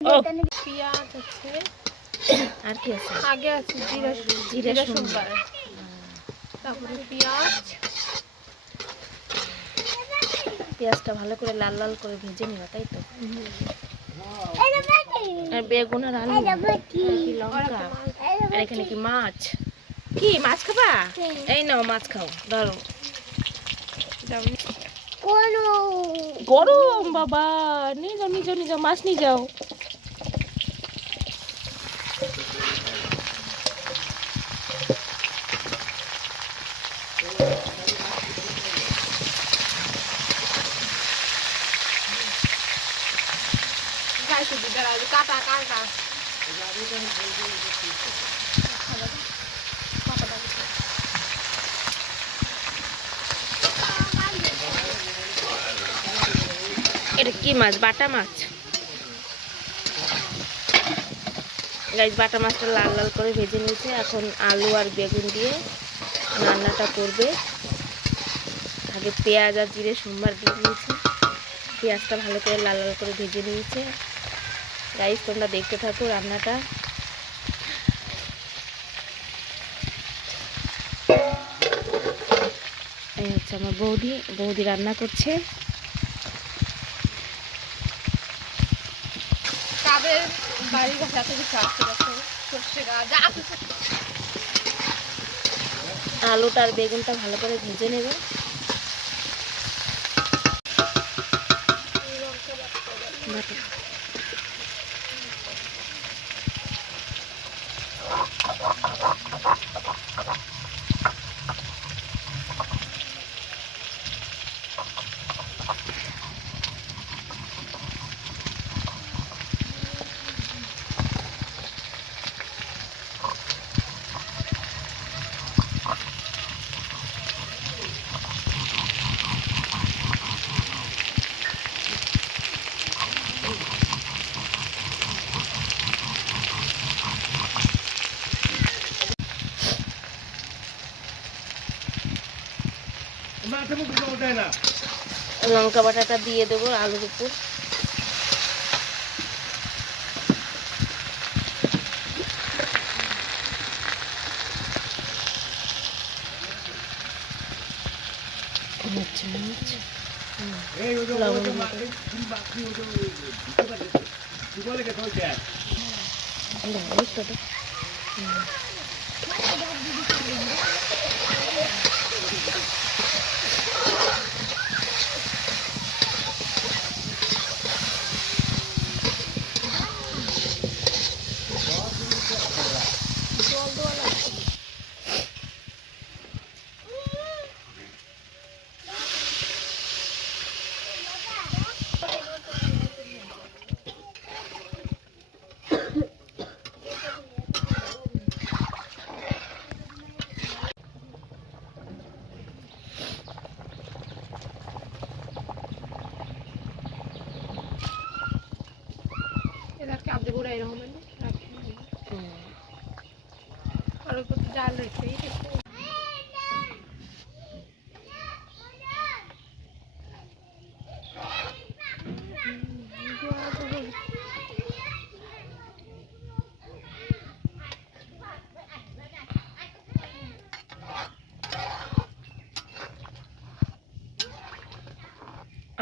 পেঁয়াজ আছে আর কি আছে? আগে আছে জিরা সোমবার, তারপরে পেঁয়াজটা ভালো করে লাল লাল করে ভেজে নিবা, তাই তো? আর বেগুন আর আলু, লঙ্কা, আর এখানে কি মাছ? কি মাছ খাবা? এই নাও মাছ খাও, ধরো। গরম বাবা, নিয়ে যাও নিয়ে যাও নিয়ে যাও, মাছ নিয়ে যাও। কাটা কাটা এটা কি মাছ? বাটা মাছ। গাইস, বাটা মাছটা লাল লাল করে ভেজে নিয়েছে। এখন আলু আর বেগুন দিয়ে রান্নাটা করবে। আগে পেঁয়াজ আর জিরে সোমবার দিয়ে দিয়েছে, পেঁয়াজটা ভালো করে লাল লাল করে ভেজে নিয়েছে। গাইস, তোমরা দেখতে থাকো রান্নাটা। এই হচ্ছে আমার বৌদি রান্না করছে। আলুটা আর বেগুনটা ভালো করে ভেজে নেবে। লঙ্কা বাটাটা দিয়ে দেবো আলুর উপর। জাল রেখে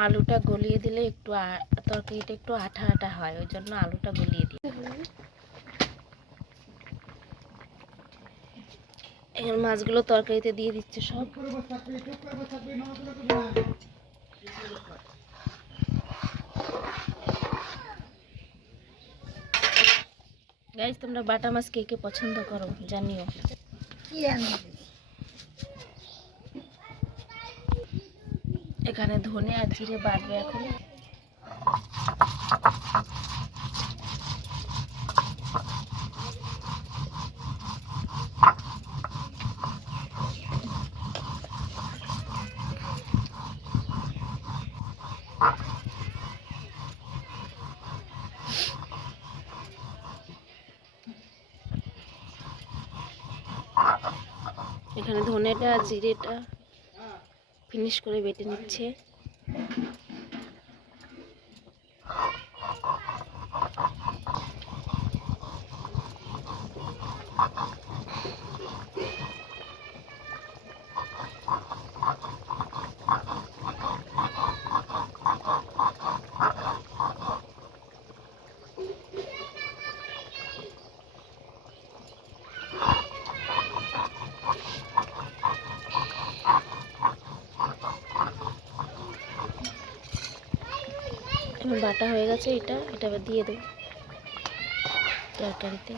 আলুটা গলিয়ে দিলে একটু তরকারিটা একটু আঠা আঠা হয়, ওই জন্য আলুটা গলিয়ে দিই। এখানে মাছগুলো তরকারিতে দিয়ে দিচ্ছে সব। গাইস, তোমরা বাটা মাছ কে কে পছন্দ করো জানিও। এখানে ধনে আর জিরে বাটবে এখন। এখানে ধনেটা আর জিরেটা ফিনিশ করে বেটে নিচ্ছে। বাটা হয়ে গেছে, এটা এবার দিয়ে দেবো তরকারিতে।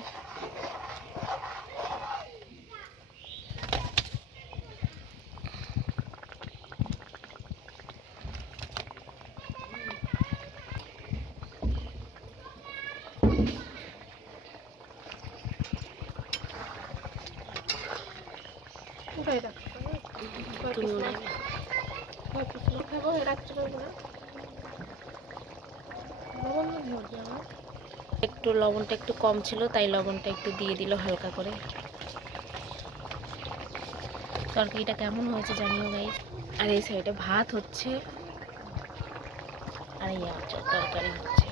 কোথায় রাখতে হবে? একটু নুন হবে। খাবো রাখতে পারবো না। লবণ দিতে হবে আমার। একটু লবণটা একটু কম ছিল, তাই লবণটা একটু দিয়ে দিল হালকা করে। তরকারিটা কেমন হয়েছে জানিও গাইস। আর এই সাইডে ভাত হচ্ছে, আর এই তরকারি হচ্ছে।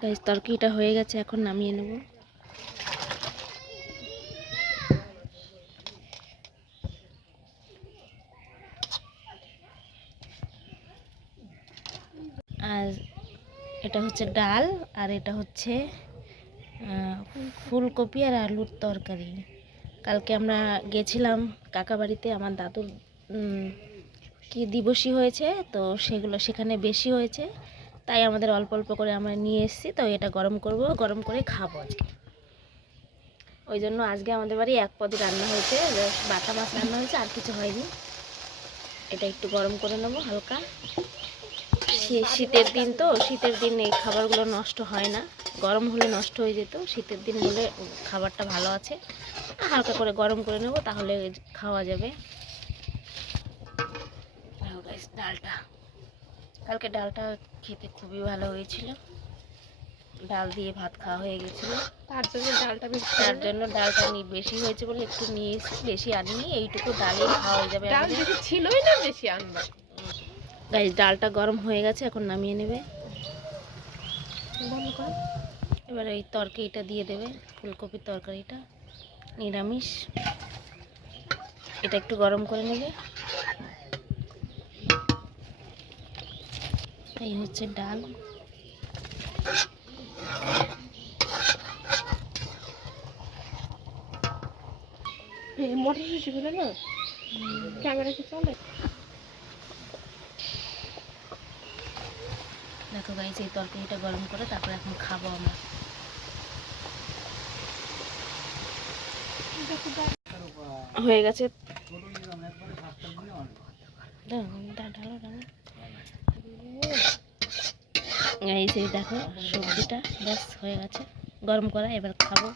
গাইস তরকারিটা হয়ে গেছে, এখন নামিয়ে নেব। আর এটা হচ্ছে ডাল, আর এটা হচ্ছে ফুলকপি আর আলুর তরকারি। কালকে আমরা গেছিলাম কাকা বাড়িতে, আমার দাদুর কি দিবসী হয়েছে, তো সেখানে বেশি হয়েছে, তাই আমাদের অল্প অল্প করে আমরা নিয়ে এসেছি। তো এটা গরম করব, গরম করে খাবো আজকে। ওই জন্য আজকে আমাদের বাড়ি এক পদই রান্না হয়েছে, বাটা মাছ রান্না হয়েছে, আর কিছু হয়নি। এটা একটু গরম করে নেবো হালকা। শীতের দিন তো, শীতের দিন এই খাবারগুলো নষ্ট হয় না, গরম হলে নষ্ট হয়ে যেত। শীতের দিন বলে খাবারটা ভালো আছে, হালকা করে গরম করে নেব, তাহলে খাওয়া যাবে। ডালটা, কালকে ডালটা খেতে খুবই ভালো হয়েছিল, ডাল দিয়ে ভাত খাওয়া হয়ে গেছিল। তার জন্য ডালটা বেশি হয়েছে বলে একটু নিয়ে এসেছি, বেশি আনিনি। এইটুকু ডালেই খাওয়া হয়ে যাবে। ডাল বেশি ছিলই না, বেশি আনবা। গাইস ডালটা গরম হয়ে গেছে, এখন নামিয়ে নেবে। এবার এই তরকারিটা দিয়ে দেবে, ফুলকপির তরকারিটা নিরামিষ। এটা একটু গরম করে নেবে। এই হচ্ছে ডাল। মটরশুঁটি গুলো না ক্যামেরা কি চলে? দেখো গাইস এই তরকারিটা গরম করে তারপরে এখন খাবো আমরা। হয়ে গেছে, গাইস এই দেখো সবজিটা ব্যাস হয়ে গেছে গরম করা, এবার খাবো।